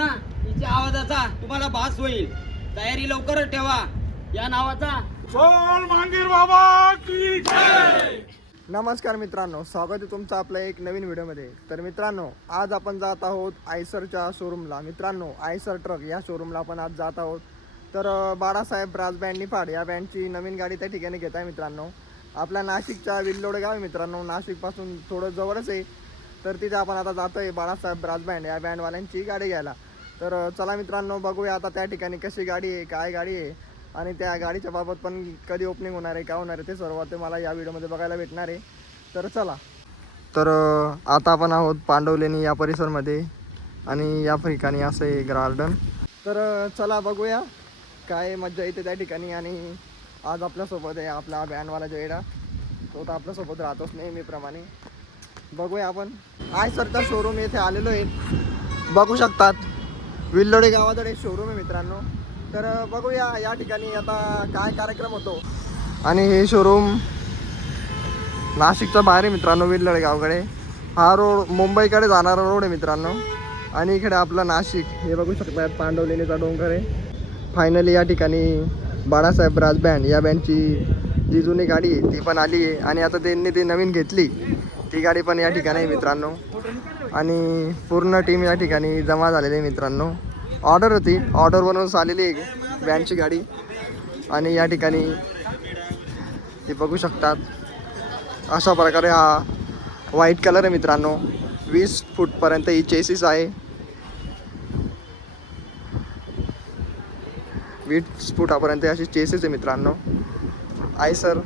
ना तिच्या आवाजाचा तुम्हाला भास होईल. तयारी लवकरच ठेवा. या नावाचा बोल मांगीर बाबा की जय. नमस्कार मित्रांनो, स्वागत आहे तुमचं आपल्या एक नवीन व्हिडिओमध्ये. तर मित्रांनो, आज आपण जात आहोत आयसरच्या शोरूमला. मित्रांनो, आयसर ट्रक या शोरूमला आपण आज जात आहोत. तर बाळासाहेब ब्रास बँड निफाड या बँडची नवीन गाडी त्या ठिकाणी घेत आहे. मित्रांनो, आपल्या नाशिकच्या विल्लोड गाव आहे. मित्रांनो, नाशिकपासून थोडं जवळच आहे. तर तिथे आपण आता जातो आहे बाळासाहेब ब्रास बँड या बँडवाल्यांची गाडी घ्यायला. तर चला मित्रांनो, बघूया आता त्या ठिकाणी कशी गाडी आहे, काय गाडी आहे आणि त्या गाडीच्या बाबत पण कधी ओपनिंग होणार आहे, काय होणार आहे ते सर्व ते मला या व्हिडिओमध्ये बघायला भेटणार आहे. तर चला. तर आता आपण आहोत पांडवलेणी या परिसरमध्ये आणि या ठिकाणी असं आहे गार्डन. तर चला बघूया काय मजा येते त्या ठिकाणी. आणि आज आपल्यासोबत आहे आपला बँडवाला जयडा. तो तर आपल्यासोबत राहतोच नेहमीप्रमाणे. बघूया आपण आयसरचा शोरूम येथे आलेलो आहे. बघू शकतात विल्लोडे गावाकडे शोरूम आहे मित्रांनो. तर बघूया या ठिकाणी आता काय कार्यक्रम होतो. आणि हे शोरूम नाशिकचा बाहेर आहे मित्रांनो, विल्लोडे गावाकडे. हा रोड मुंबईकडे जाणारा रोड आहे मित्रांनो. आणि इकडे आपलं नाशिक हे बघू शकतात, पांडवलेणीचा डोंगर आहे. फायनली या ठिकाणी बाळासाहेब ब्रास बँड या बँडची जी जुनी गाडी आहे ती पण आली आहे. आणि आता त्यांनी ती नवीन घेतली ती गाडी पण या ठिकाणी आहे मित्रांनो. आणि पूर्ण टीम या ठिकाणी जमा झालेली आहे मित्रांनो. ऑर्डर होती, ऑर्डरवरूनच आलेली आहे बँडची गाडी. आणि या ठिकाणी ते बघू शकतात अशा प्रकारे हा व्हाईट कलर आहे मित्रांनो. 20 फूटपर्यंत ही चेसिस आहे. 20 फुटापर्यंत अशी चेसिस आहे मित्रांनो आयसर.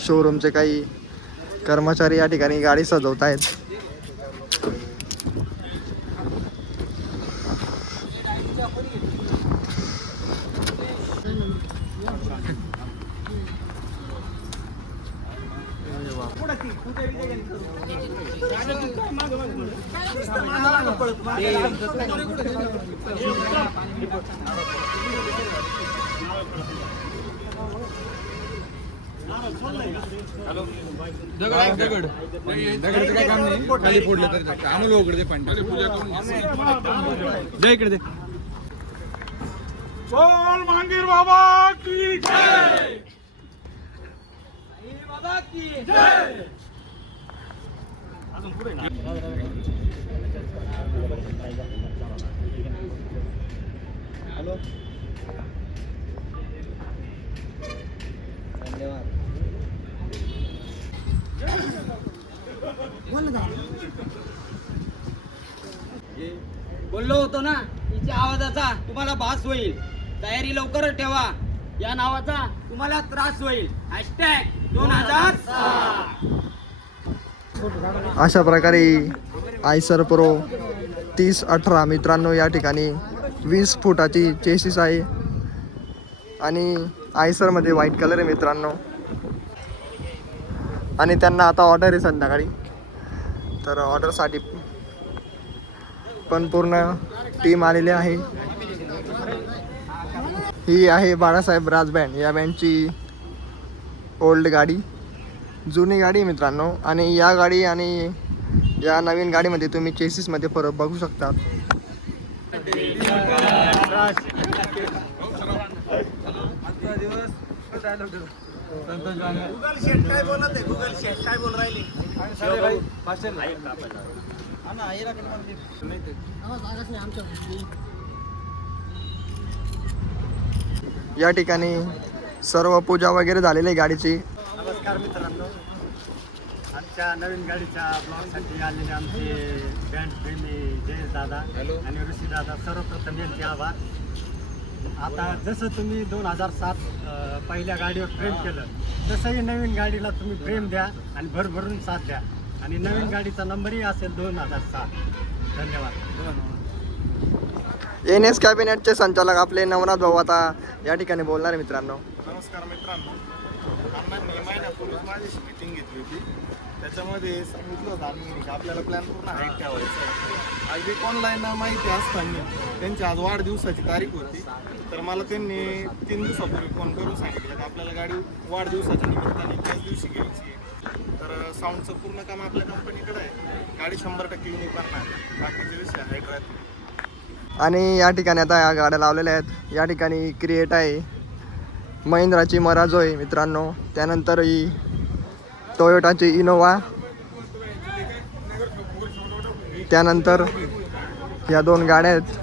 शोरूमचे काही कर्मचारी या ठिकाणी गाडी सजवत आहेत. दगडाचं काय काम नाही, खाली फोडलं तर आम्हाला उघडते पाणी पूजा करून जय इकडे दे. बोल मांगीर बाबा की जय. बाबा की जय. हॅलो, धन्यवाद. बोललो होतो ना तिच्या आवाजाचा तुम्हाला भास होईल. तयारी लवकरच ठेवा. या नावाचा तुम्हाला त्रास होईल. #2006. अशा प्रकारे आयसर प्रो 3018 मित्रांनो या ठिकाणी 20 फुटाची चेसिस आहे. आणि आयसरमध्ये व्हाईट कलर आहे मित्रांनो. आणि त्यांना आता ऑर्डर आहे संध्याकाळी. तर ऑर्डरसाठी पण पूर्ण टीम आलेली आहे. ही आहे बाळासाहेब ब्रास बँड या बँडची ओल्ड गाडी, जुनी गाडी मित्रांनो. आणि या गाडी आणि या नवीन गाडीमध्ये तुम्ही चेसिसमध्ये फरक बघू शकता. या ठिकाणी सर्व पूजा वगैरे झालेली आहे गाडीची. नमस्कार मित्रांनो, आमच्या नवीन गाडीच्या ब्लॉगसाठी आलेले आमचे बँड प्रेमी जयेश दादा आणि ऋषी दादा, सर्वप्रथम यांचे आभार. आता जसं तुम्ही 2007 पहिल्या गाडीवर प्रेम केलं तसंही नवीन गाडीला तुम्ही प्रेम द्या आणि भरभरून साथ द्या. आणि नवीन गाडीचा नंबरही असेल 2007. धन्यवाद. NS कॅबिनेटचे संचालक आपले नवनाथ भाऊ आता या ठिकाणी बोलणार आहे मित्रांनो. नमस्कार मित्रांनो, अण्णांनी महिन्यापूर्वीच माझ्याशी मीटिंग घेतली होती. त्याच्यामध्ये सांगितलं होतं आम्ही की आपल्याला प्लॅन पूर्ण हाईट ठेवायचा आहे. अगदी ऑनलाईन माहिती असताना त्यांची आज वाढदिवसाची तारीख होती. तर मला त्यांनी 3 दिवसापूर्वी फोन करून सांगितलं की आपल्याला गाडी वाढदिवसाच्या निमित्ताने त्याच दिवशी घ्यायची आहे. तर साऊंडचं पूर्ण काम आपल्या कंपनीकडे आहे. गाडी 100% युनिक बनणार, बाकीचे विषय हाईट राहते. आणि या ठिकाणी आता या गाड्या लावलेल्या आहेत. या ठिकाणी क्रिएट आहे, महिंद्राची मराजो आहे मित्रांनो, त्यानंतर ही टोयोटाची इनोवा, त्यानंतर या 2 गाड्या आहेत.